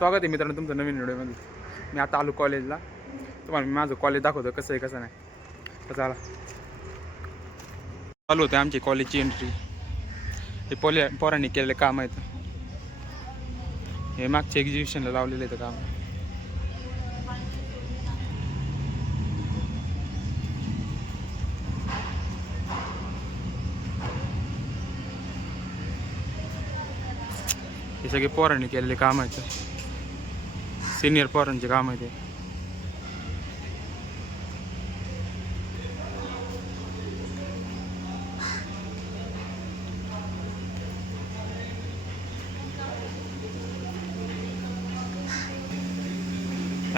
स्वागत आहे मित्रांनो तुमचं नवीन व्हिडिओमध्ये। मी आता आलो कॉलेजला, तुम्हाला मी माझं कॉलेज दाखवतो कसं आहे कसं नाही। तर चला चालू होते आमची कॉलेजची एंट्री। हे पोरांनी केलेले काम आहेत, हे मागच्या एक्झिबिशनला लावलेलं आहे काम। हे सगळे पोरांनी केलेले काम आहेत, सिनियर पोरांचे काम आहे ते।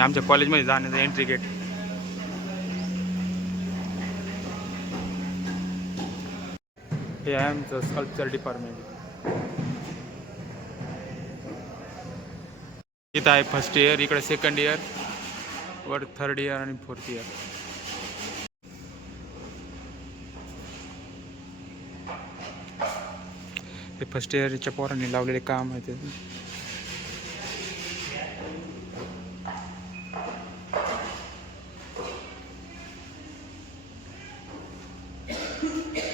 आमच्या कॉलेजमध्ये जाण्याचं एंट्री गेट। हे आहे आमचं स्कल्पचर डिपार्टमेंट। इथं आहे फर्स्ट इयर, इकडे सेकंड इयर, वर थर्ड इयर आणि फोर्थ इयर। हे फर्स्ट इयरच्या पोरांनी लावलेले काम आहे ते।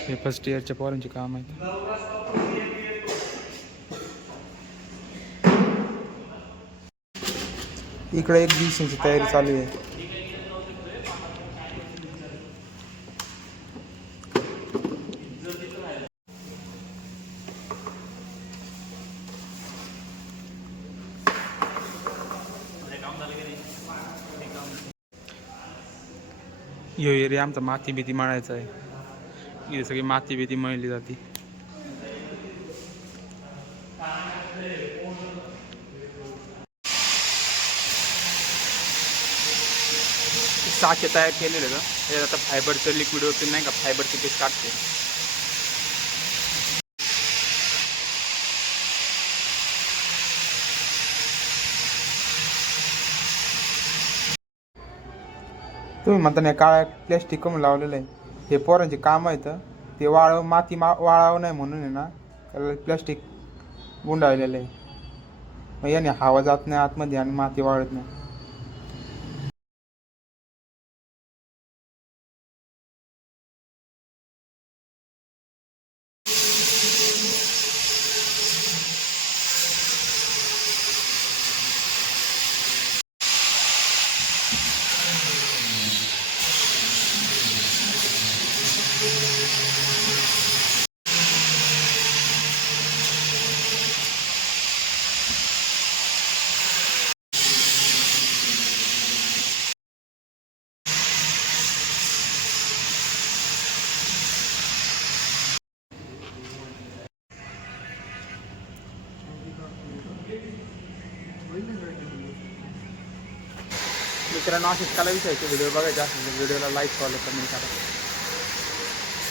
हे फर्स्ट इयरच्या पोरांचे काम आहेत। इकडे एक्झिबिशनची तयारी चालू आहे। यो एरिया आमचा माती भीती मळायचा आहे। इथे सगळी माती भीती मळली जाते। साचे तयार केलेले का हे आता फायबरचं लिक्विड होते नाही का, फायबरचे पीस काढते। तुम्ही म्हणता नाही काळ्या प्लॅस्टिक कमी लावलेलं आहे, हे पोरांचे काम आहेत। ते माती वाळावं नाही म्हणून आहे ना, त्याला प्लॅस्टिक गुंडाळलेलं आहे। मग याने हवा जात नाही आतमध्ये आणि माती वाळत नाही। मित्रांनो, असेच कला विषयाचे व्हिडिओ बघायचे असेल तर व्हिडिओला लाईक फॉलो कमेंट करा।